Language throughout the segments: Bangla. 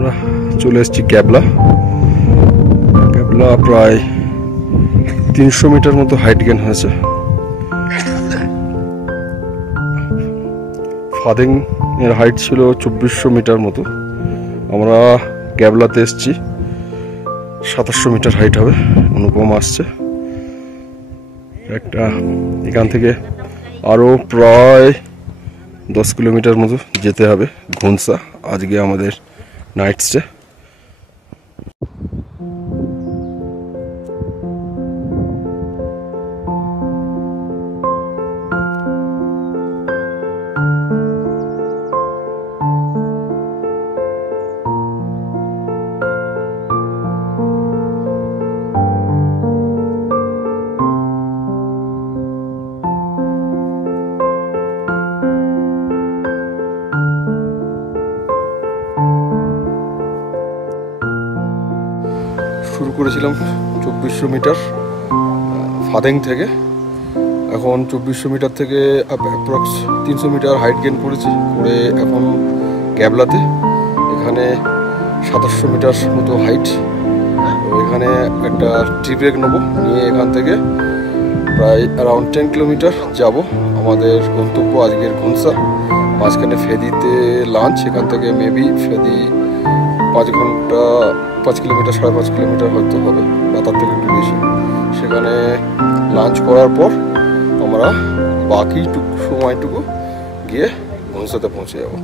আমরা চলে এসেছি ক্যাবলা। ক্যাবলা প্রায় 300 মিটার মতো হাইট গেন হয়েছে। ফাদেং এর হাইট ছিল 2400 মিটার মতো। আমরা ক্যাবলাতে এসেছি 2700 মিটার হাইট হবে। অনুপম আসছে একটা, এখান থেকে আরো প্রায় 10 কিলোমিটার মতো যেতে হবে ঘুনসা। আজকে আমাদের নাইট স্টে। শুরু করেছিলাম 2400 মিটার ফাদেং থেকে। এখন 2400 মিটার থেকে অ্যাপ্রক্স 300 মিটার হাইট গেইন করেছি করে এখন ক্যাবলাতে। এখানে 2700 মিটার মতো হাইট। তো এখানে একটা টি ব্রেক নেবো, নিয়ে এখান থেকে প্রায় অ্যারাউন্ড 10 কিলোমিটার যাব আমাদের গন্তব্য আজকের ঘুনসা। মাঝখানে ফেদিতে লাঞ্চ, এখান থেকে মেবি ফেদি 5 ঘন্টা 5 কিলোমিটার 5.5 কিলোমিটার হয়তো হবে বা তার থেকে একটু বেশি। সেখানে লাঞ্চ করার পর আমরা বাকি সময়টুকু গিয়ে ঘুনসাতে পৌঁছে যাব।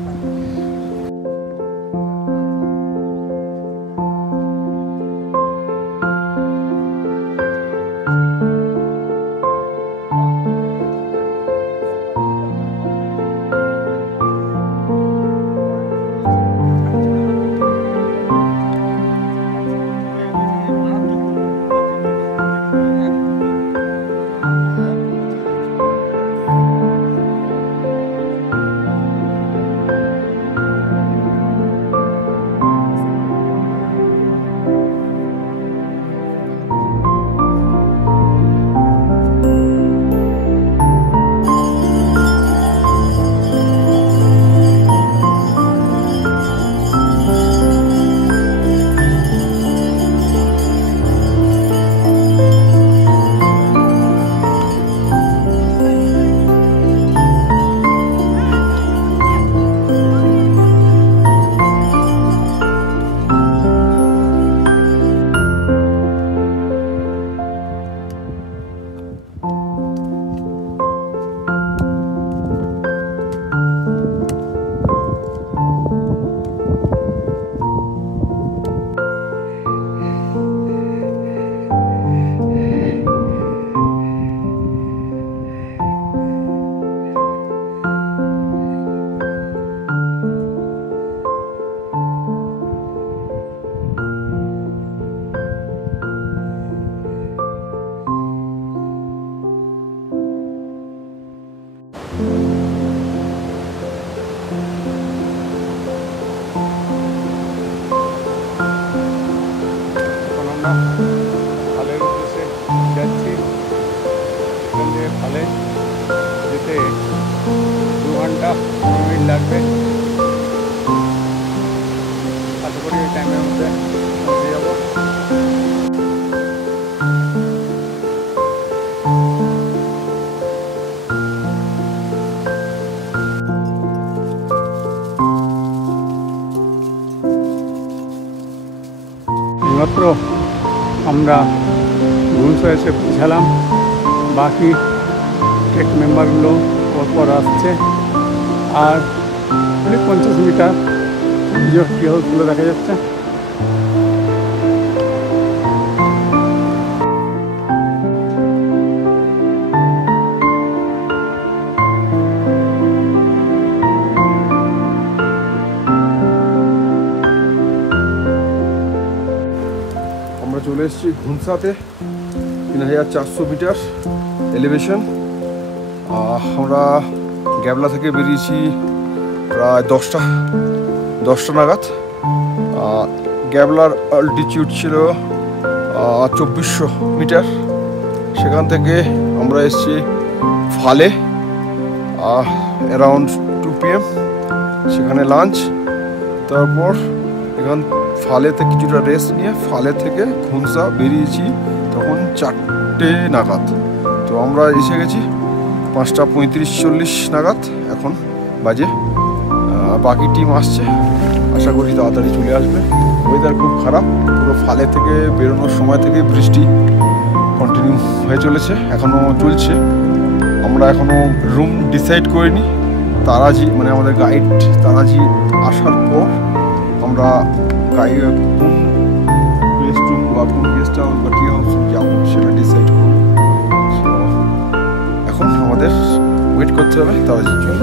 খালের উদ্দেশ্যে যাচ্ছি। এখান থেকে খালে যেতে 2 ঘন্টা 15 মিনিট লাগবে। আশা করি ওই টাইমের মধ্যে পৌঁছে যাব। মাত্র আমরা ঘুনসা এসে পৌঁছালাম। বাকি ট্রেক মেম্বারগুলো পরপর আসছে। আর 50 মিটার টি হাউসগুলো দেখা যাচ্ছে। আমরা চলে এসেছি ঘুনসাতে, 3400 মিটার এলিভেশন। আমরা ক্যাবলা থেকে বেরিয়েছি প্রায় 10টা নাগাদ। ক্যাবলার অল্টিটিউড ছিল 2400 মিটার। সেখান থেকে আমরা এসেছি ফালে অ্যারাউন্ড 2 PM। সেখানে লাঞ্চ, তারপর এখান ফালেতে কিছুটা রেস্ট নিয়ে ফালে থেকে ঘুনসা বেরিয়েছি তখন 4টে নাগাদ। তো আমরা এসে গেছি 5টা 35-40 নাগাদ এখন বাজে। বাকি টিম আসছে, আশা করি তাড়াতাড়ি চলে আসবে। ওয়েদার খুব খারাপ, পুরো ফালে থেকে বেরোনোর সময় থেকে বৃষ্টি কন্টিনিউ হয়ে চলেছে, এখনও চলছে। আমরা এখনও রুম ডিসাইড করিনি। তারাজি মানে আমাদের গাইড তারাজি আসার পর আমরা কোন রেস্ট রুম বা কোন গেস্ট হাউস বা টি হাউস যাবো সেটা ডিসাইড করবো। এখন আমাদের ওয়েট করতে হবে তারাজির জন্য।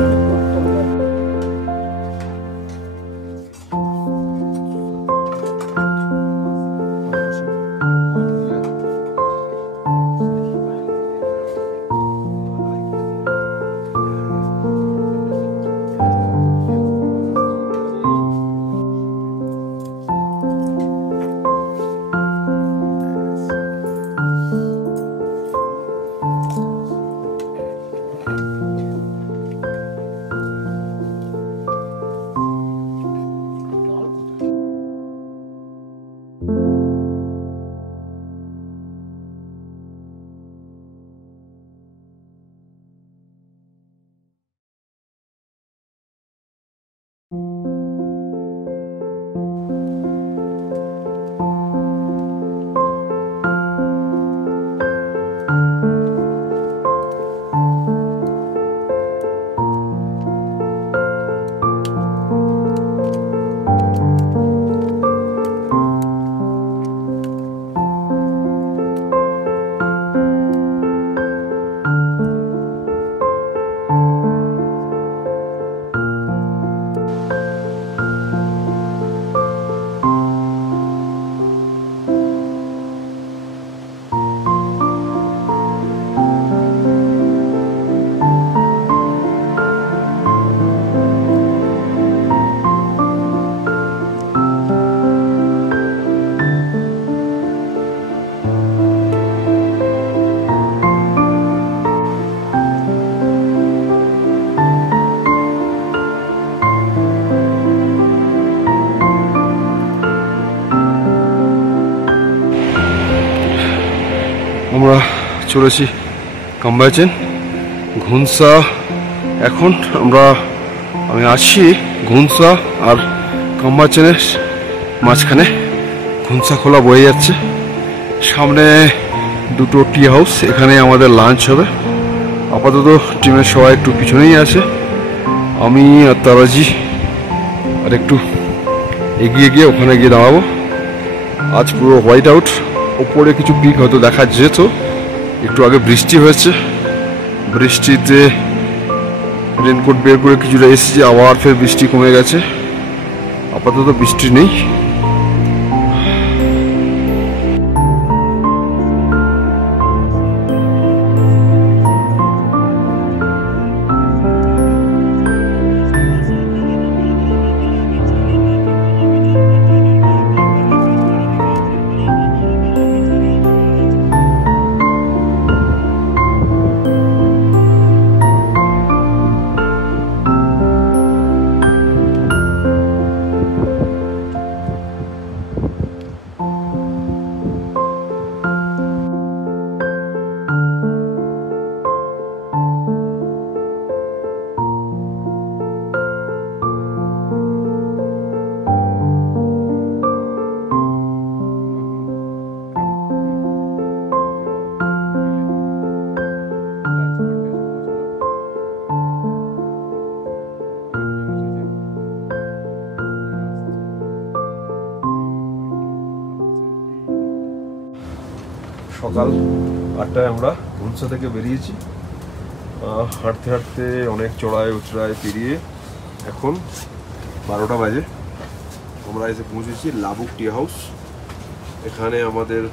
আমরা চলেছি কাম্বাইচেন ঘুনসা। এখন আমি আছি ঘুনসা আর কাম্বাইচেনের মাঝখানে। ঘুনসা খোলা বয়ে যাচ্ছে, সামনে দুটো টি হাউস, এখানে আমাদের লাঞ্চ হবে। আপাতত টিমের সবাই একটু পিছনেই আছে, আমি আর তারাজি আর একটু এগিয়ে গিয়ে ওখানে গিয়ে দাঁড়াবো। আজ পুরো হোয়াইট আউট, ওপরে কিছু পিক হয়তো দেখা যেত। একটু আগে বৃষ্টি হয়েছে, বৃষ্টিতে রেনকোট বের করে কিছুটা এসেছি, আবার ফের বৃষ্টি কমে গেছে। আপাতত বৃষ্টি নেই। সকাল 8টায় আমরা ঘুনসা থেকে বেরিয়েছি। হাঁটতে হাঁটতে অনেক চড়াই উচড়ায় পেরিয়ে এখন 12টা বাজে। আমরা এসে পৌঁছেছি লাবুক টি হাউস। এখানে আমাদের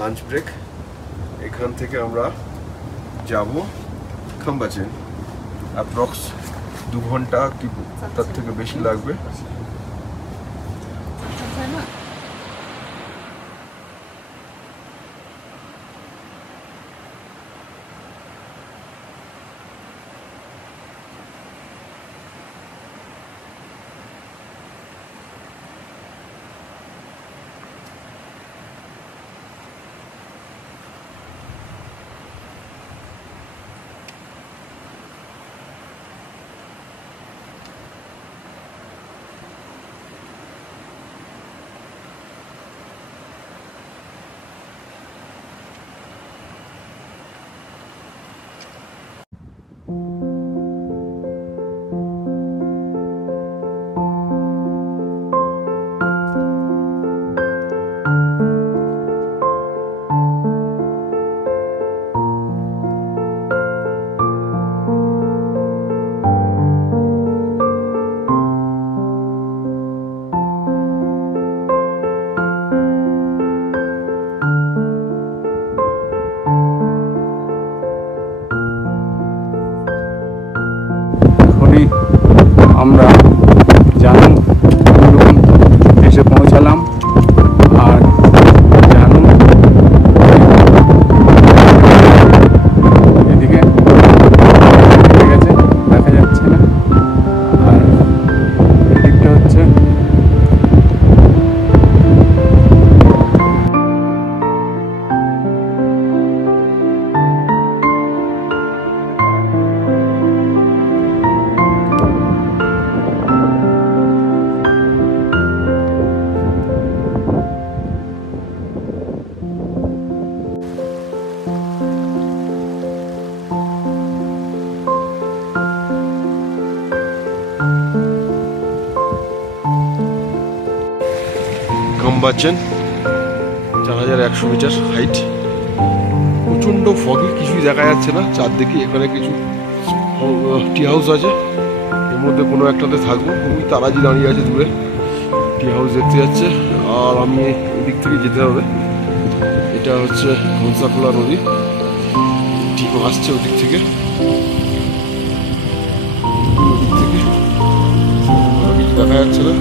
লাঞ্চ ব্রেক। এখান থেকে আমরা যাব খাম্বাচেন। অ্যাপ্রক্স 2 ঘন্টা কি তার থেকে বেশি লাগবে। চেন, 4100 মিটার হাইট। প্রচণ্ড ফগি, কিছুই দেখা যাচ্ছে না চারদিকে। এখানে কিছু টি হাউস আছে, এর মধ্যে কোনো একটাতে থাকবো। ওই তারাজি দাঁড়িয়ে আছে দূরে, টি হাউস দেখতে যাচ্ছে। আর আমি ওদিক থেকে যেতে হবে। এটা হচ্ছে হংসাখোলা নদী, ঠিক আসছে ওদিক থেকে। ওদিক থেকে কিছু দেখা যাচ্ছে না।